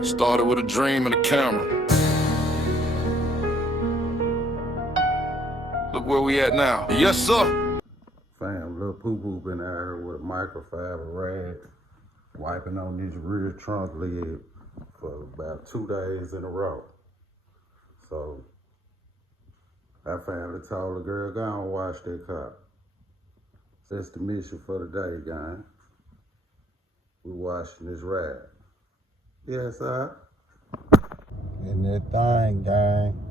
Started with a dream and a camera. Look where we at now. Yes, sir. Fam, little poo-poo been out here with a microfiber rag, wiping on this rear trunk lid for about 2 days in a row. So, I finally told the girl, go on wash that car. That's the mission for the day, gang. We washing this rag. Yes, sir. And that thing, gang.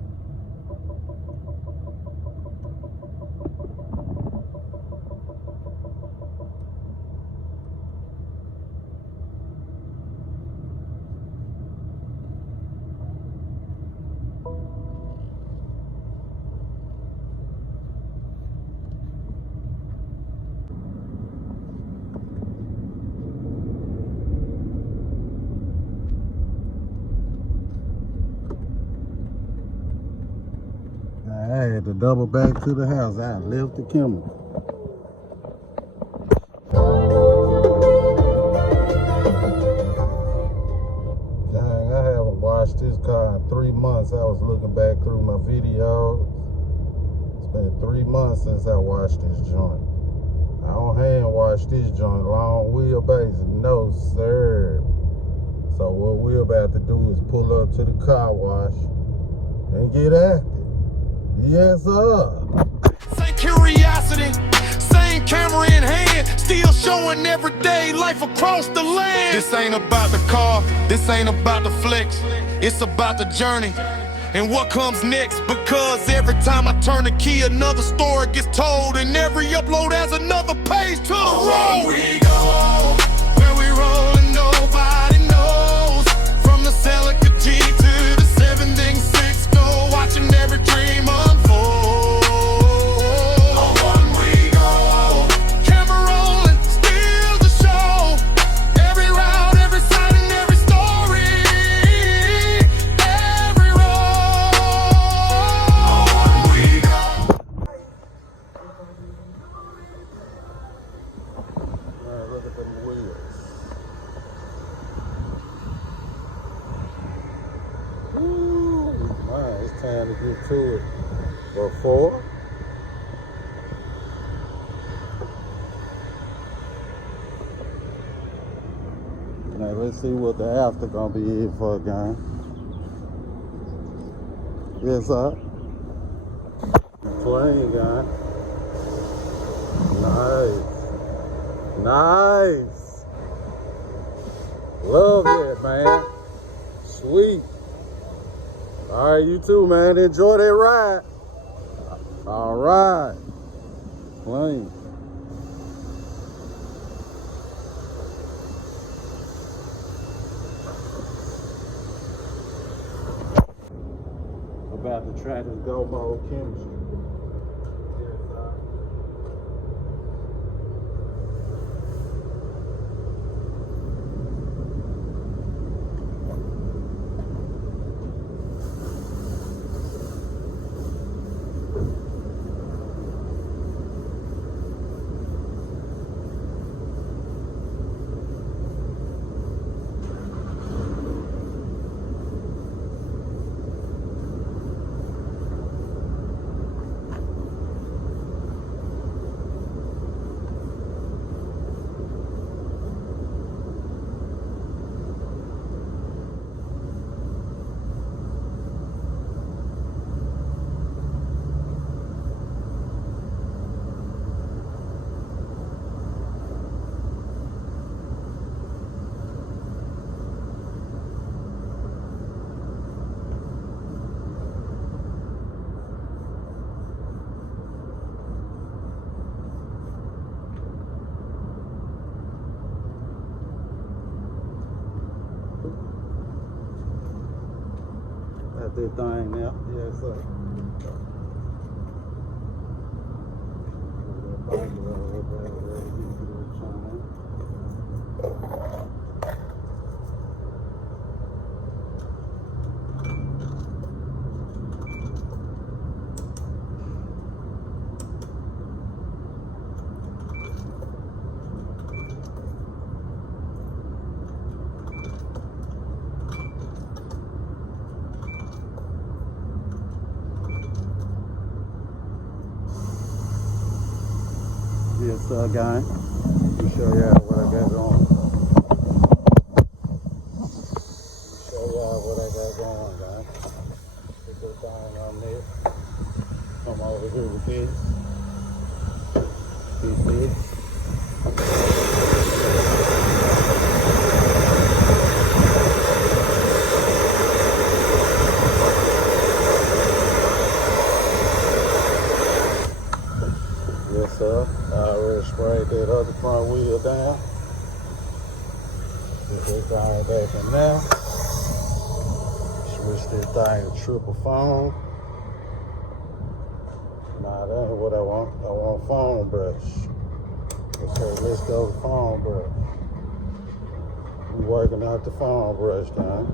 I had to double back to the house. I left the camera. Dang, I haven't washed this car in 3 months. I was looking back through my videos. It's been 3 months since I washed this joint. I don't hand wash this joint, long wheelbase, no sir. So what we're about to do is pull up to the car wash and get after it. Yes, sir. Same curiosity, same camera in hand, still showing everyday life across the land. This ain't about the car, this ain't about the flex. It's about the journey and what comes next. Because every time I turn the key, another story gets told, and every upload has another page to the road. We go where we rolling, nobody knows. From the Celica G to the 7-6, go watching every dream unfold. On we go, camera rolling, still the show. Every route, every sighting, every story, every road. On we go. Man, look at them wheels. Ooh, man, it's time to get to it. Before. Now let's see what the after gonna be in for, gang. Yes, sir. Playing, gang. Nice. Nice. Love that, man. Sweet. All right, you too, man. Enjoy that ride. All right. Clean. About to try this go mode chemistry. Got that thing now. Yes, sir. Yes, guy. Let me show y'all what I got going. Show y'all what I got going, guys. Put this thing on there. Come over here with this. This. Yes, sir. I already sprayed that other front wheel down. Put this thing back in there. Switch this thing to triple foam. Nah, that ain't what I want. I want foam brush. Okay, let's go to foam brush. We working out the foam brush now.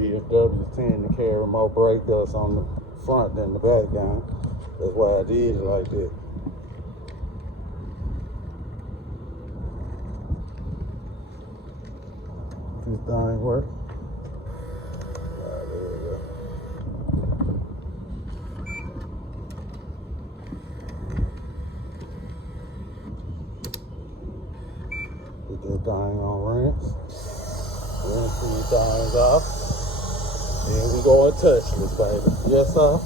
BFWs tend to carry more brake dust on the front than the back down. That's why I did it like that. This thing work. There we go. Put that thing on rinse. Rinse these things off. And we going touchless, baby. Yes, sir.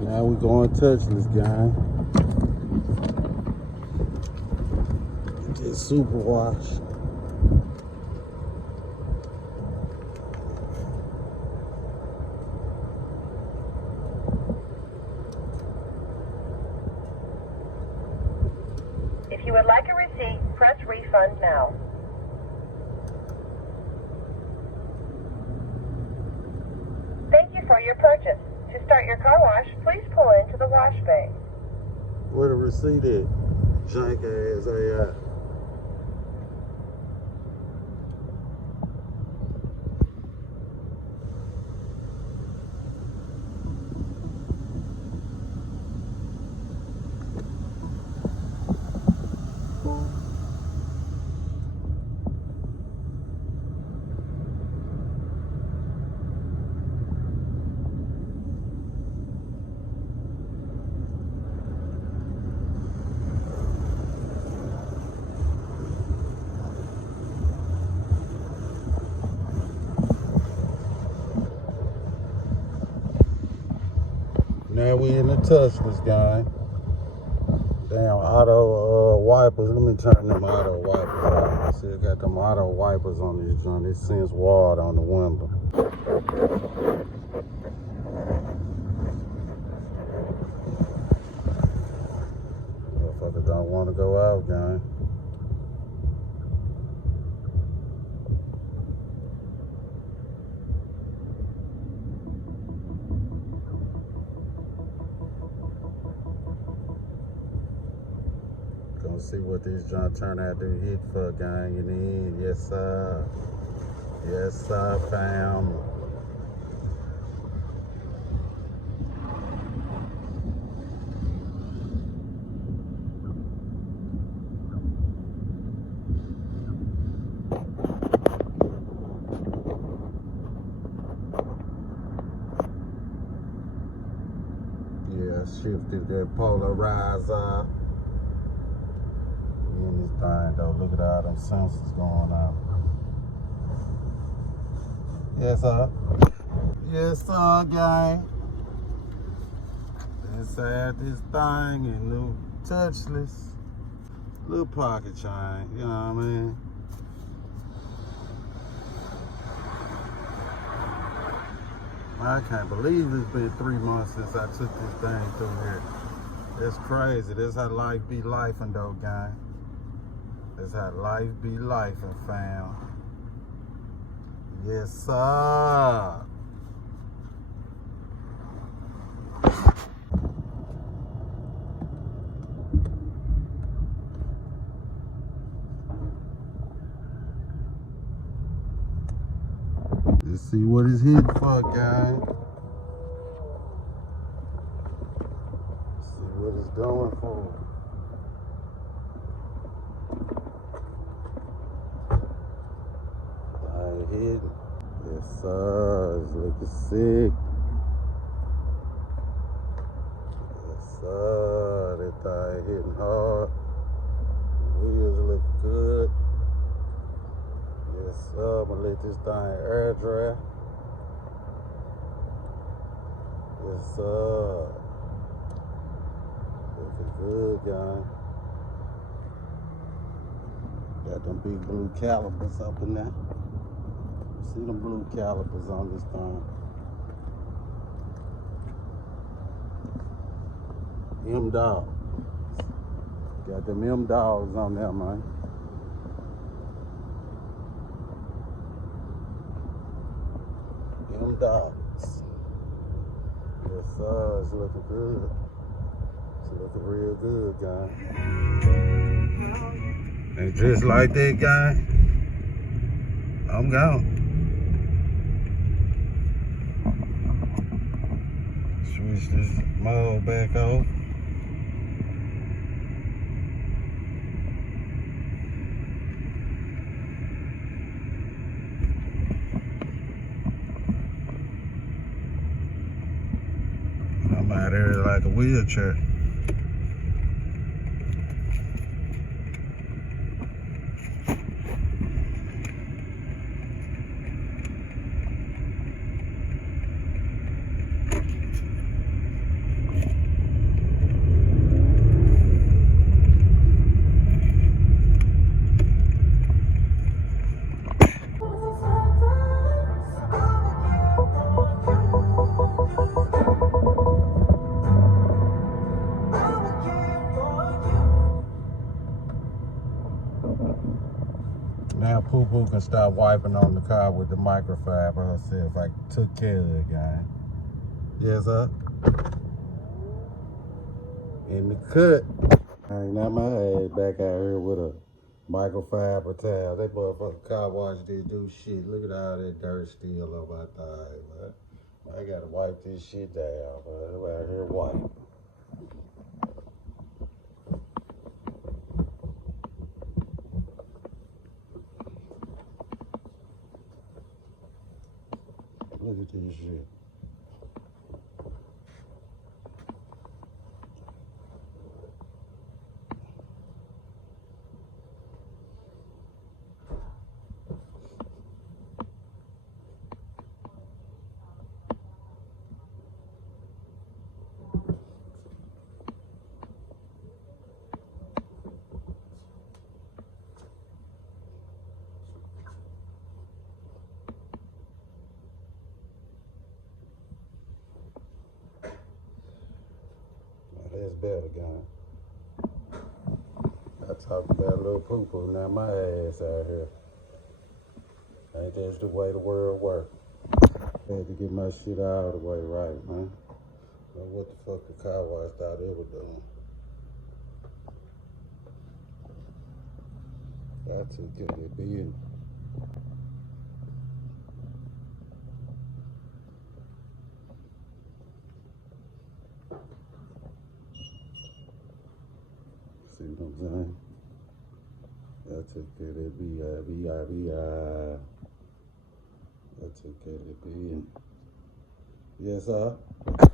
Now we going touchless, guy. Just super wash. If you would like a receipt, press refund now. Thank you for your purchase. To start your car wash, please pull into the wash bay. Where the receipt at? Jank ass AI. Now we in the touchless, guy. Damn, auto wipers. Let me turn them auto wipers off. See, I got them auto wipers on this joint. It sends water on the window. Motherfucker don't want to go out, guy. Gonna see what this joint turn out to hit for, gang. You need, yes sir, fam. Yeah, shifted that polarizer. In this thing though, look at all them sensors going on. Yes sir. Yes sir, gang. Inside this thing and new touchless. Little pocket chain, you know what I mean? I can't believe it's been 3 months since I took this thing through here. That's crazy. That's how life be lifing though, gang. That's how life be lifing, fam. Yes, sir. Let's see what it's hitting for, guys. Let's see what it's going for. Hit. Yes, sir. It's looking sick. Yes, sir. That thing hitting hard. Wheels look good. Yes, sir. I'm gonna let this thing air dry. Yes, sir. Looking good, guys. Got them big blue calipers up in there. See them blue calipers on this thing. M-Dogs. Got them M-Dogs on there, man. M-Dogs. Yes, sir. It's looking good. It's looking real good, guys. And just like that, guy, I'm gone. Switch this mode back off. I'm out here like a wheelchair. Pooh Pooh can stop wiping on the car with the microfiber herself. I took care of that guy. Yes, sir. In the cut. I ain't got my ass back out here with a microfiber towel. That motherfucking car wash didn't do shit. Look at all that dirt still on my thigh, man. I gotta wipe this shit down, man. I'm out here wiping. Look at this shit. That's better, guy. I talked about a little poo-poo, now my ass out here. Ain't that the way the world works? I had to get my shit all the way right, man. Know what the fuck the car wash thought they were doing. I took care of it being. See what I'm saying? I took care of that I took care of that being. Yes, sir.